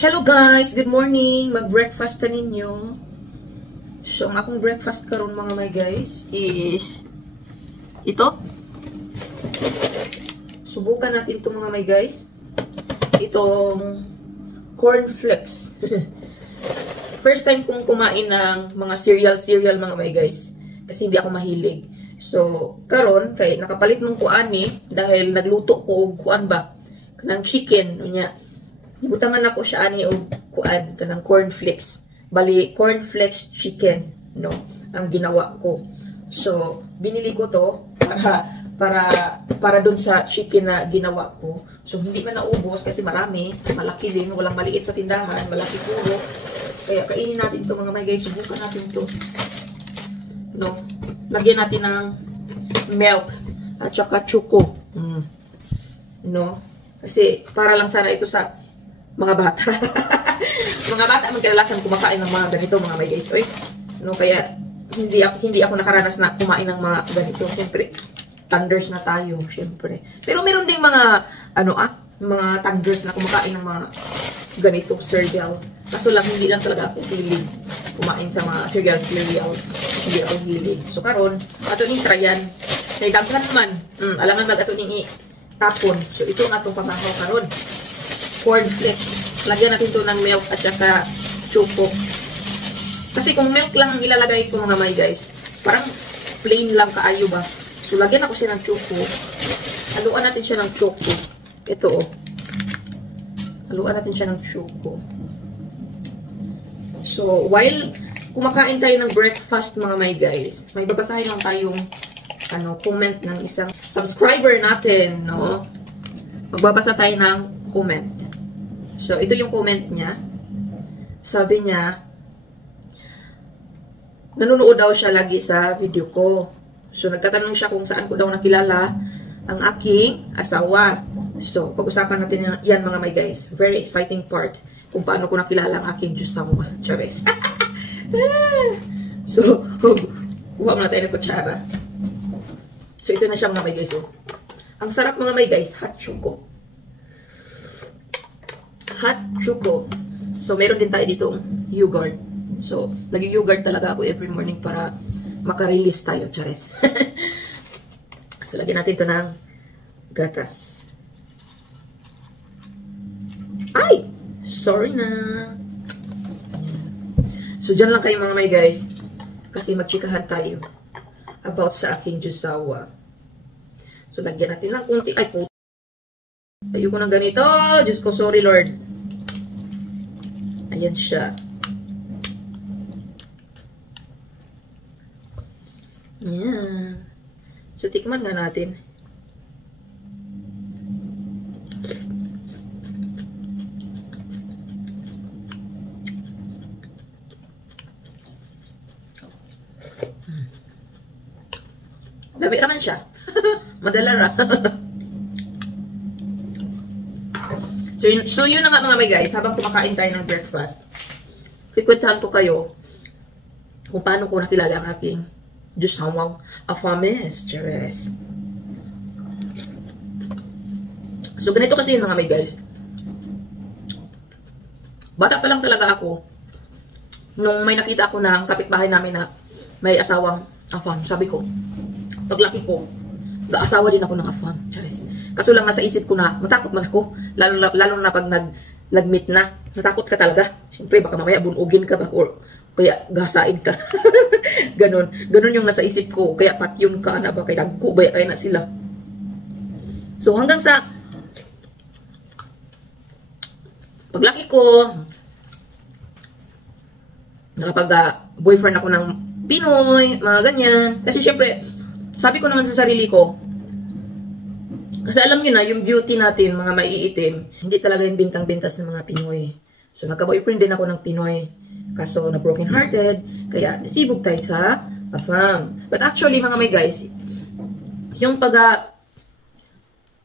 Hello guys, good morning. Mag-breakfast ka ninyo. So, ang akong breakfast karon mga may guys is ito. Subukan natin ito mga may guys. Itong cornflakes. First time kong kumain ng mga cereal mga may guys. Kasi hindi ako mahilig. So, karon kay nakapalit ng kuani dahil nagluto ko og kuan ba kanang chicken unya. Ibutangan ako siya ani og kuan kanang cornflakes. Bali cornflakes chicken, no, ang ginawa ko. So, binili ko to para dun sa chicken na ginawa ko. So, hindi man naubos kasi marami, malaki din, walang maliit sa tindahan, malaki puro. Kaya kainin natin to mga may guys, subukan natin to. No. Lagyan natin ng milk at saka choco. No. Kasi para lang sana ito sa mga bata. Mga bata man kadalasan kumakain ng mga ganito mga may guys. Oy. No, kaya hindi ako nakaranas na kumain ng mga ganito. Siyempre, thunders na tayo, siyempre. Pero meron ding mga mga thunders na kumakain ng mga ganito cereal. Kaso lang hindi lang talaga ako hilig kumain sa mga cereal. Hindi ako hilig. So karon, ato ning tryan. Kay daghan man. Alangan mag ato ning tapon. So ito ang atong pamahaw karon. Cornflakes. Lagyan natin ito ng milk at saka choco. Kasi kung milk lang ang ilalagay ko mga may guys, parang plain lang kaayo ba. So lagyan ako siya ng choco. Haluan natin siya ng choco. Ito oh. Haluan natin siya ng choco. So while kumakain tayo ng breakfast mga may guys, may babasahin lang tayong comment ng isang subscriber natin, no? Magbabasa tayo ng comment. So, ito yung comment niya. Sabi niya, nanonood daw siya lagi sa video ko. So, nagtatanong siya kung saan ko daw nakilala ang aking asawa. So, pag-usapan natin yan mga may guys. Very exciting part kung paano ko nakilala ang aking asawa. Charis. So, kuha mo na tayo ng kutsara. So, ito na siya mga may guys. Oh. Ang sarap mga may guys, hot choco. Hot choco. So, meron din tayo ditong yogurt. So, nag-yogurt talaga ako every morning para makarelease tayo. Chares. So, lagyan natin ito ng gatas. Ay! Sorry na. So, dyan lang kayo mga may guys. Kasi magchikahan tayo about sa aking jusawa. So, lagyan natin ng kunti. Ay, puto. Ayoko ng ganito. Diyos ko, sorry Lord. Ayan siya. Ayan. So, tikman nga natin. Labi naman siya. Madala ra. So, yun na nga mga may guys. Habang kumakain tayo ng breakfast, kikwentahan ko kayo kung paano ko nakilala ang aking Diyosawang afames. Chares. So, ganito kasi yun mga may guys. Bata pa lang talaga ako nung may nakita ako ng kapitbahay namin na may asawang afam. Sabi ko, paglaki ko, asawa din ako ng afam. Chares. Kaso lang nasa isip ko na, matakot man ako. Lalo na pag nag-meet na. Natakot ka talaga. Siyempre, baka mamaya bunugin ka ba? Or kaya gasain ka. Ganon. Ganon yung nasa isip ko. Kaya patyon ka na ba? Kaya dagko ba? Kaya na sila. So, hanggang sa paglaki ko, nakapag-boyfriend ako ng Pinoy, mga ganyan. Kasi siyempre, sabi ko naman sa sarili ko, kasi alam nyo na, yung beauty natin, mga maiitim, hindi talaga yung bintang-bintas ng mga Pinoy. So, nagka-boyfriend din ako ng Pinoy. Kaso, na broken-hearted. Kaya, sibog tayo sa afam. But actually, mga may guys, yung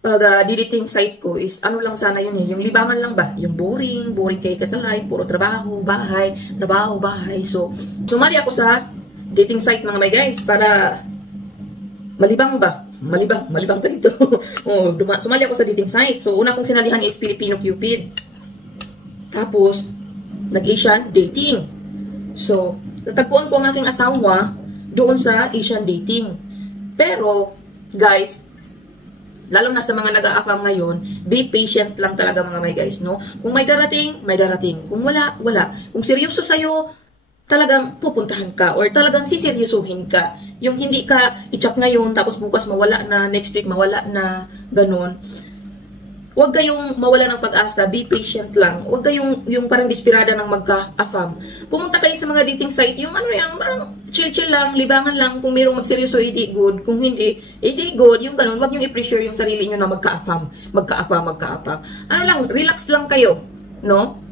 pag-editing site ko is, ano lang sana yun eh, yung libangan lang ba? Yung boring kayo kasalay, puro trabaho, bahay. So, sumali ako sa dating site mga may guys, para malibang ba? Malibang dito. Oh, sumali ako sa dating site. So, una kong sinalihan is Filipino Cupid. Tapos, nag-Asian dating. So, natagpuan ko ang aking asawa doon sa Asian dating. Pero, guys, lalo na sa mga nag-a-affirm ngayon, be patient lang talaga mga my guys, no? Kung may darating, may darating. Kung wala, wala. Kung seryoso sa'yo, talagang pupuntahan ka or talagang siseryosuhin ka. Yung hindi ka i-chat ngayon, tapos bukas mawala na, next week mawala na, ganun. Huwag kayong mawala ng pag-asa, be patient lang. Huwag kayong yung parang desperada ng magka-affirm. Pumunta kayo sa mga dating site, yung ano yan, parang chill-chill lang, libangan lang. Kung mayroong magseryoso, hindi good. Kung hindi, hindi good. Yung ganun, huwag nyo i-pressure yung sarili nyo na magka-affirm. Magka-affirm. Ano lang, relax lang kayo. No?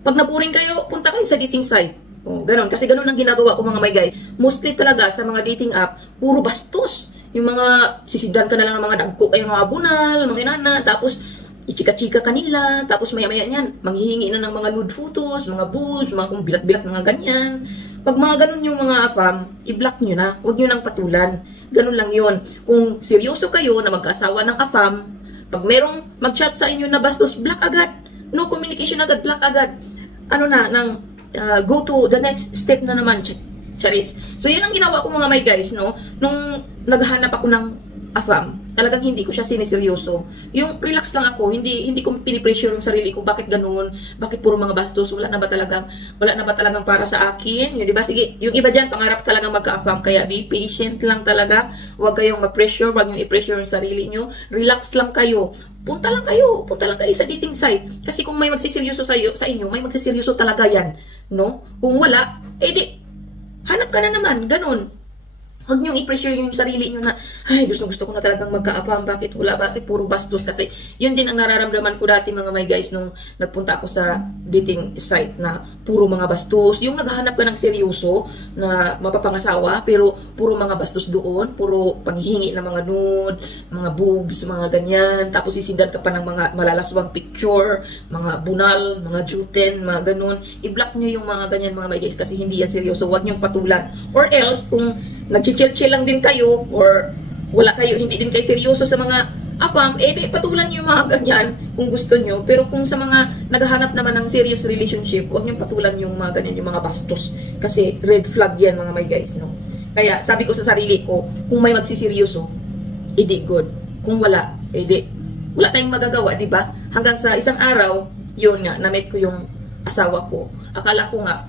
Pag naburing kayo, punta kayo sa dating site. Oh, ganun. Kasi ganun ang ginagawa ko mga my guys. Mostly talaga sa mga dating app, puro bastos. Yung mga sisidran ka na lang ng mga dagko, yung mga bunal, mga inana, tapos ichika-chika kanila, tapos maya-maya niyan, manghihingi na ng mga nude photos, mga boobs, mga kung bilat-bilat, mga ganyan. Pag mga ganun yung mga affirm, i-block nyo na. Huwag nyo nang patulan. Ganun lang yun. Kung seryoso kayo na magkasawa ng affirm, pag merong mag-chat sa inyo na bastos, block agad. No communication agad, block agad. Ano na, go to the next step na naman, charis. So, yan ang ginawa ko mga my guys, no? Nung naghahanap ako ng affirm, talagang hindi ko siya siniseryoso. Yung relax lang ako, hindi ko pinipressure yung sarili ko, bakit ganun, bakit puro mga bastos, wala na ba talagang para sa akin, yun, diba? Sige, yung iba dyan, pangarap talagang magka-affirm, kaya be patient lang talaga, huwag kayong ma-pressure, huwag yung i-pressure yung sarili nyo, relax lang kayo, punta lang kayo sa dating site, kasi kung may magsiseryoso sa inyo, may magsiseryoso talaga yan, no? Kung wala, edi, hanap ka na naman, ganun. Huwag niyong i-pressure yung sarili niyo na, ay, gusto ko na talagang magka-affirm. Bakit puro bastos? Kasi yun din ang nararamdaman ko dati mga my guys nung nagpunta ako sa dating site na puro mga bastos. Yung naghahanap ka ng seryoso na mapapangasawa, pero puro mga bastos doon, puro panghihingi ng mga nude, mga boobs, mga ganyan. Tapos sisindan ka pa ng mga malalaswang picture, mga bunal, mga juten, mga ganun. I-block niyo yung mga ganyan mga my guys kasi hindi yan seryoso. Huwag niyong patulan. Or else, kung nag-chill-chill lang din kayo or wala kayo, hindi din kayo seryoso sa mga affirm, di patulan nyo yung mga ganyan kung gusto nyo. Pero kung sa mga naghahanap naman ng serious relationship, huwag nyo patulan yung mga ganyan, yung mga bastos. Kasi red flag yan mga my guys, no? Kaya sabi ko sa sarili ko, kung may magsiseryoso, edi good. Kung wala, wala tayong magagawa, di ba? Hanggang sa isang araw, yun nga, na-meet ko yung asawa ko. Akala ko nga,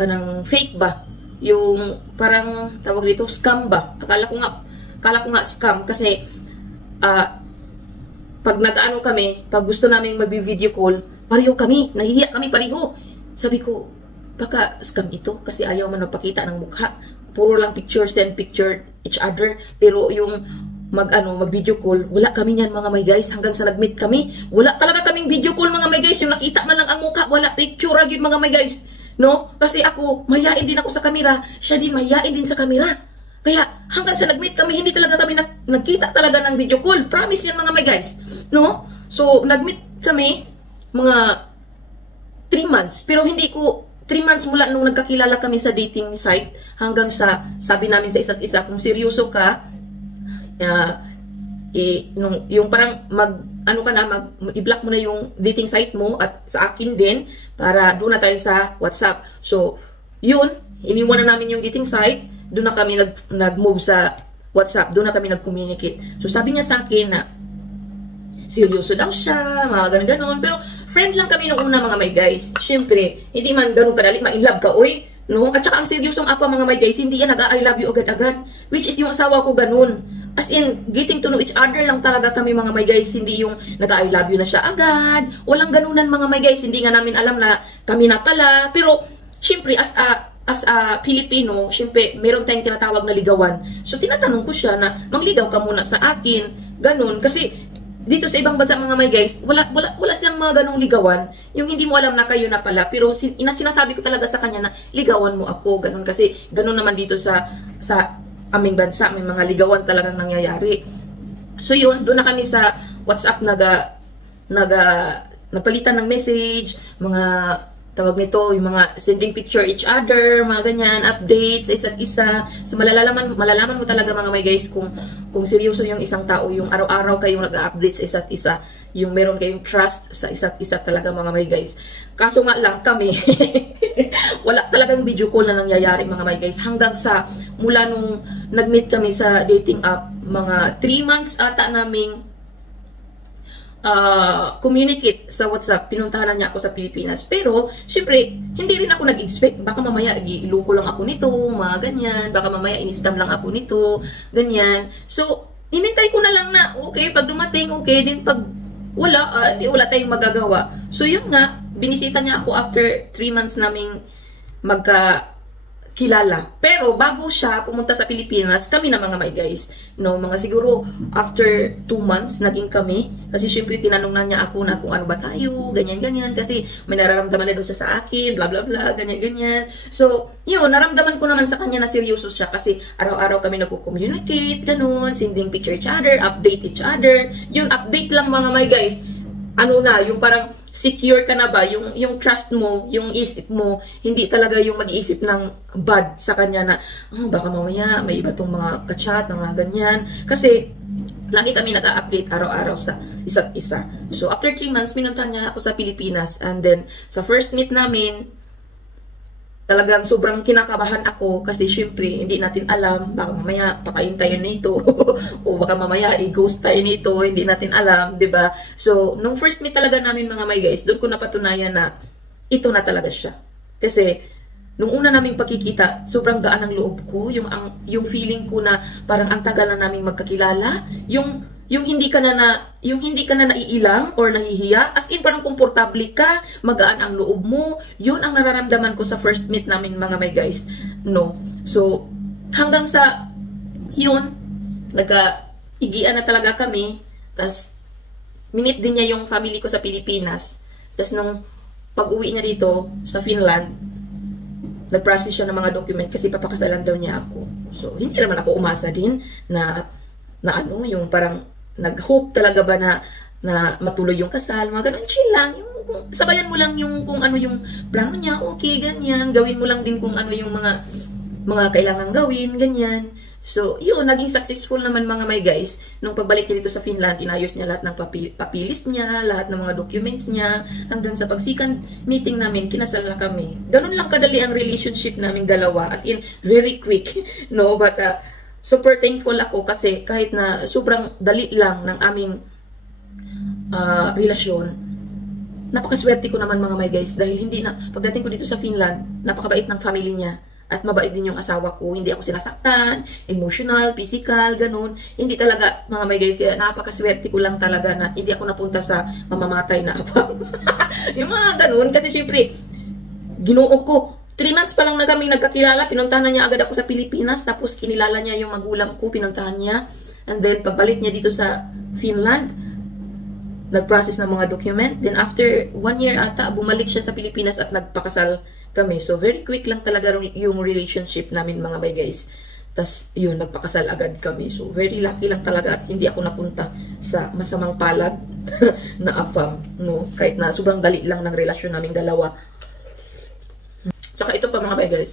kanang fake ba? Yung parang tawag dito scam ba? Akala ko nga scam kasi pag nag-ano kami, pag gusto naming mag-video call, pareho kami, nahihiya kami pareho. Sabi ko, baka scam ito kasi ayaw man magpakita ng mukha. Puro lang picture, send picture each other. Pero yung mag-video call, wala kami niyan mga my guys, hanggang sa nag-meet kami, wala talaga kaming video call mga my guys, yung nakita man lang ang mukha, wala picture agad mga my guys. No? Kasi ako, mahihain din ako sa kamera. Siya din, mahihain din sa kamera. Kaya, hanggang sa nag-meet kami, hindi talaga kami nagkita talaga ng video call. Promise yan mga my guys. No? So, nag-meet kami, mga 3 months. Pero hindi ko, 3 months mula nung nagkakilala kami sa dating site, hanggang sa, sabi namin sa isa't isa, kung seryoso ka, yung parang i-block mo na yung dating site mo at sa akin din para doon na tayo sa WhatsApp. So, yun, iniwan na namin yung dating site, doon na kami nag-move sa WhatsApp, doon na kami nag-communicate. So, sabi niya sa akin na seryoso daw siya, mga ganun-ganun. Pero, friend lang kami nung una mga my guys. Siyempre, hindi man ganun kadali, ma-inlove ka, oy. No? At saka ang seryosong apa mga my guys, hindi yan nag-I love you agad-agad. Which is yung asawa ko ganun. As in, getting to know each other lang talaga kami mga my guys, hindi yung nag-I love you na siya agad. Walang ganunan mga my guys, hindi nga namin alam na kami na pala. Pero, syempre, as a Filipino, syempre, meron tayong tinatawag na ligawan. So, tinatanong ko siya na, mangligaw ka muna sa akin, ganun. Kasi, dito sa ibang bansa mga my guys, wala silang mga ganong ligawan. Yung hindi mo alam na kayo na pala. Pero, sinasabi ko talaga sa kanya na, ligawan mo ako, ganun. Kasi, ganun naman dito sa aming bansa, may mga ligawan talagang nangyayari. So yun, doon na kami sa WhatsApp nagpalitan ng message, mga tawag nito, yung mga sending picture each other, mga ganyan, updates sa isa't isa. So malalaman mo talaga mga my guys kung seryoso yung isang tao, yung araw-araw kayong nag-update sa isa't isa. yung meron kayong trust sa isa't isa talaga mga my guys. Kaso nga lang kami, wala talagang video call na nangyayari mga my guys. Hanggang sa mula nung nag-meet kami sa dating app, mga 3 months ata naming communicate sa WhatsApp. Pinuntahan na niya ako sa Pilipinas. Pero, syempre, hindi rin ako nag-expect. Baka mamaya, iloko lang ako nito, mga ganyan. Baka mamaya, in-scam lang ako nito, ganyan. So, hinintay ko na lang na, okay, pag dumating, okay, din pag wala, wala tayong magagawa. So, yun nga, binisita niya ako after 3 months naming magkakilala. Pero, bago siya pumunta sa Pilipinas, kami na mga my guys, no, mga siguro, after 2 months, naging kami. Kasi, syempre, tinanong na niya ako na kung ano ba tayo, ganyan-ganyan, kasi may nararamdaman na daw siya sa akin, bla bla bla, ganyan-ganyan. So, yun, naramdaman ko naman sa kanya na seryoso siya, kasi araw-araw kami nagko-communicate, ganun, sending picture each other, update each other. Yun, update lang mga my guys. Ano na, yung parang secure ka na ba, yung trust mo, yung isip mo, hindi talaga yung mag-iisip ng bad sa kanya na, baka mamaya may iba tong mga kachat, mga ganyan. Kasi, lagi kami nag-update araw-araw sa isa't isa. So, after 3 months, pinuntahan niya ako sa Pilipinas. And then, sa first meet namin, talagang sobrang kinakabahan ako kasi syempre, hindi natin alam, baka mamaya pakain tayo nito o baka mamaya i-ghost tayo nito, hindi natin alam, 'di ba? So, nung first meet talaga namin mga my guys, doon ko napatunayan na ito na talaga siya. Kasi nung una naming pagkikita, sobrang gaan ng loob ko, yung feeling ko na parang ang tagal na naming magkakilala, yung hindi ka na naiilang or nahihiya, as in parang komportable ka, magaan ang loob mo, yun ang nararamdaman ko sa first meet namin mga my guys, no. So, hanggang sa yun, nagka-igian na talaga kami, tas minit din niya yung family ko sa Pilipinas, tas nung pag-uwi niya dito sa Finland, nag-process siya ng mga document kasi papakasalan daw niya ako. So, hindi naman ako umasa din na ano, yung parang nag-hope talaga ba na matuloy yung kasal, mga ganun, chill lang, yung, sabayan mo lang yung kung ano yung plano niya, okay, ganyan, gawin mo lang din kung ano yung mga kailangan gawin, ganyan. So, yun, naging successful naman mga my guys. Nung pagbalik niya dito sa Finland, inayos niya lahat ng papilis niya, lahat ng mga documents niya, hanggang sa pag-second meeting namin, kinasal na kami. Ganun lang kadali ang relationship naming dalawa, as in, very quick, no, but, super thankful ako kasi kahit na sobrang dali lang ng aming relasyon, napakaswerte ko naman mga my guys dahil hindi na, pagdating ko dito sa Finland, napakabait ng family niya at mabait din yung asawa ko, hindi ako sinasaktan, emotional, physical, ganun, hindi talaga mga my guys, kaya napakaswerte ko lang talaga na hindi ako napunta sa mamamatay na abang. Yung mga ganun, kasi syempre, ginoo ko, 3 months pa lang na kami nagkakilala, pinuntahan na niya agad ako sa Pilipinas, tapos kinilala niya yung magulang ko, pinuntahan niya. And then, pagbalik niya dito sa Finland, nag-process ng mga document. Then, after 1 year ata, bumalik siya sa Pilipinas at nagpakasal kami. So, very quick lang talaga yung relationship namin mga bay guys. Tapos, yun, nagpakasal agad kami. So, very lucky lang talaga at hindi ako napunta sa masamang palad na afam. No? Kahit na sobrang dali lang ng relasyon naming dalawa. Tsaka ito pa mga bay guys,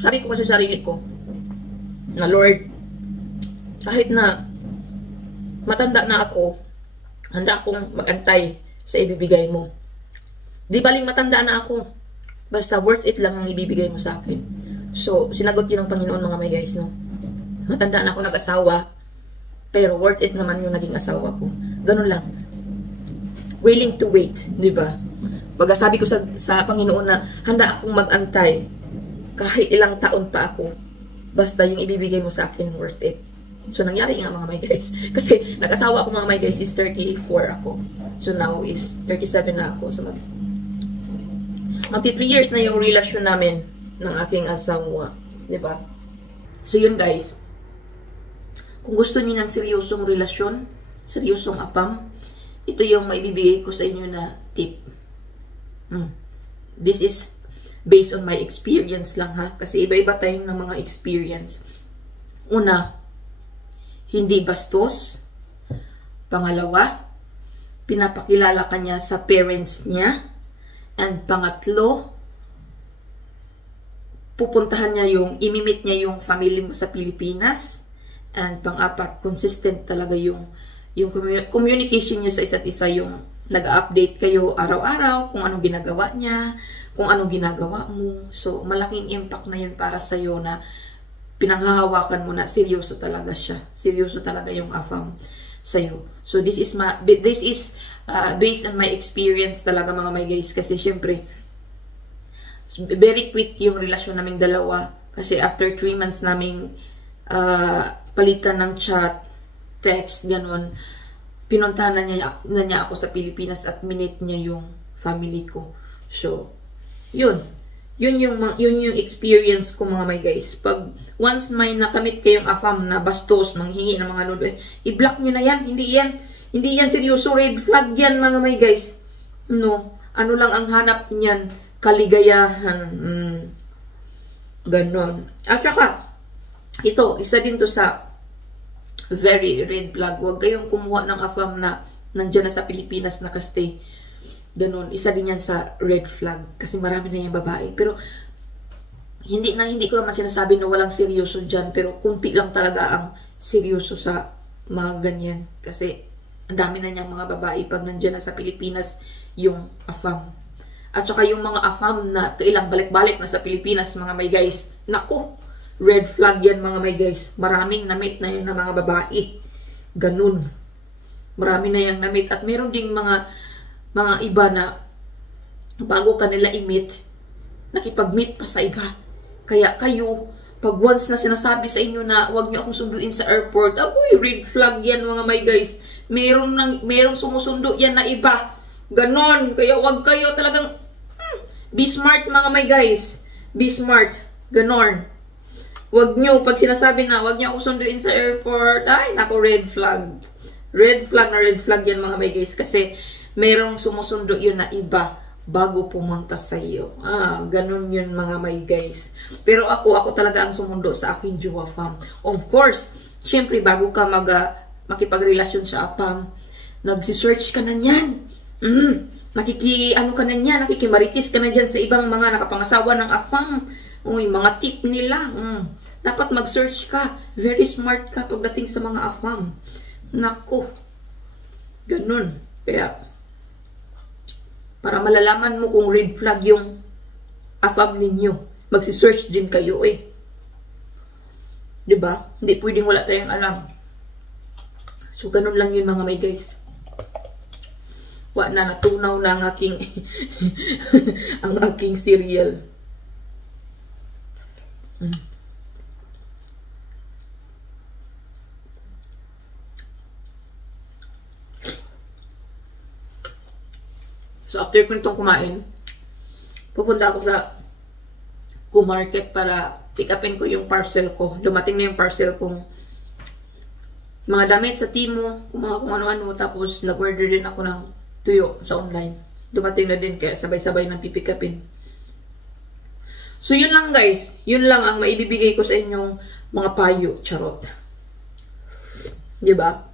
sabi ko kasi sa sarili ko, na Lord, kahit na matanda na ako, handa akong mag-antay sa ibibigay mo. Di baling matanda na ako, basta worth it lang ang ibibigay mo sa akin. So, sinagot yun ng Panginoon mga may guys, no? Matanda na ako nag-asawa, pero worth it naman yung naging asawa ko. Ganun lang. Willing to wait, di ba? Baga sabi ko sa Panginoon na handa akong mag-antay kahit ilang taon pa ako. Basta yung ibibigay mo sa akin worth it. So nangyari nga mga my guys. Kasi nag-asawa ako mga my guys is 34 ako. So now is 37 na ako. So magti 3 years na yung relasyon namin ng aking asawa. Diba? So yun guys. Kung gusto niyo ng seryosong relasyon, seryosong apam, ito yung maibibigay ko sa inyo na tip. This is based on my experience lang ha. Kasi iba-iba tayong ng mga experience. Una, hindi bastos. Pangalawa, pinapakilala ka niya sa parents niya. And pangatlo, pupuntahan niya imimit niya yung family mo sa Pilipinas. And pang-apat, consistent talaga yung yung communication nyo sa isa't isa, yung nag-update kayo araw-araw kung anong ginagawa niya, kung anong ginagawa mo. So, malaking impact na yun para sa'yo na pinanghahawakan mo na seryoso talaga siya. Seryoso talaga yung AFAM sa'yo. So, this is based on my experience talaga mga my guys. Kasi, syempre, very quick yung relasyon naming dalawa. Kasi, after 3 months naming palitan ng chat, text, ganun, pinuntahan na niya ako sa Pilipinas at minute niya yung family ko. So, yun yung experience ko mga my guys. Pag once may nakamit kayong AFAM na bastos, manghingi ng mga nudo, i-block nyo na yan. Hindi yan seryoso, red flag yan mga my guys. No, ano lang ang hanap niyan? Kaligayahan. Ganon. At saka, ito, isa din to sa very red flag. Huwag kayong kumuha ng AFAM na nandyan na sa Pilipinas nakastay. Ganon. Isa din yan sa red flag. Kasi marami na yung babae. Pero, hindi ko naman sinasabi na walang seryoso dyan. Pero, kunti lang talaga ang seryoso sa mga ganyan. Kasi, ang dami na niyang mga babae pag nandyan na sa Pilipinas yung AFAM. At saka yung mga AFAM na kailang balik-balik na sa Pilipinas, mga may guys. Naku, red flag yan mga may guys. Maraming na-meet na yun na mga babae. Ganun. Marami na yung na-meet. At meron ding mga iba na bago kanila i-meet, nakipag-meet pa sa iba. Kaya kayo, pag once na sinasabi sa inyo na huwag nyo akong sunduin sa airport, ako'y red flag yan mga my guys. Merong sumusundo yan na iba. Ganon. Kaya huwag kayo talagang be smart mga my guys. Be smart. Ganon. Huwag nyo, pag sinasabi na huwag nyo akong sunduin sa airport, ay naku, red flag. Red flag yan mga my guys. Kasi merong sumusundo yun na iba bago pumunta sa iyo. Ganun yun mga my guys. Pero ako talaga ang sumundo sa aking jowa fam. Of course, syempre bago ka makipagrelasyon sa AFAM, nagsi-search ka na niyan. Nakikimaritis ka na dyan sa ibang mga nakapangasawa ng AFAM. Uy, mga tip nila. Dapat mag-search ka. Very smart ka pagdating sa mga AFAM. Naku. Ganun. Kaya, para malalaman mo kung red flag yung AFAM ninyo, magsi-search din kayo Diba? Hindi pwedeng wala tayong alam. So, ganun lang yun mga may guys. Natunaw na ang aking ang aking cereal. So, after ko nitong kumain, pupunta ako sa Q-Market para pick upin ko yung parcel ko. Dumating na yung parcel kong mga damit sa Timo, kung ano-ano. Tapos, nag-order din ako ng tuyo sa online. Dumating na din, kaya sabay-sabay nang pipick upin. So, yun lang guys. Yun lang ang maibibigay ko sa inyong mga payo. Charot. Diba?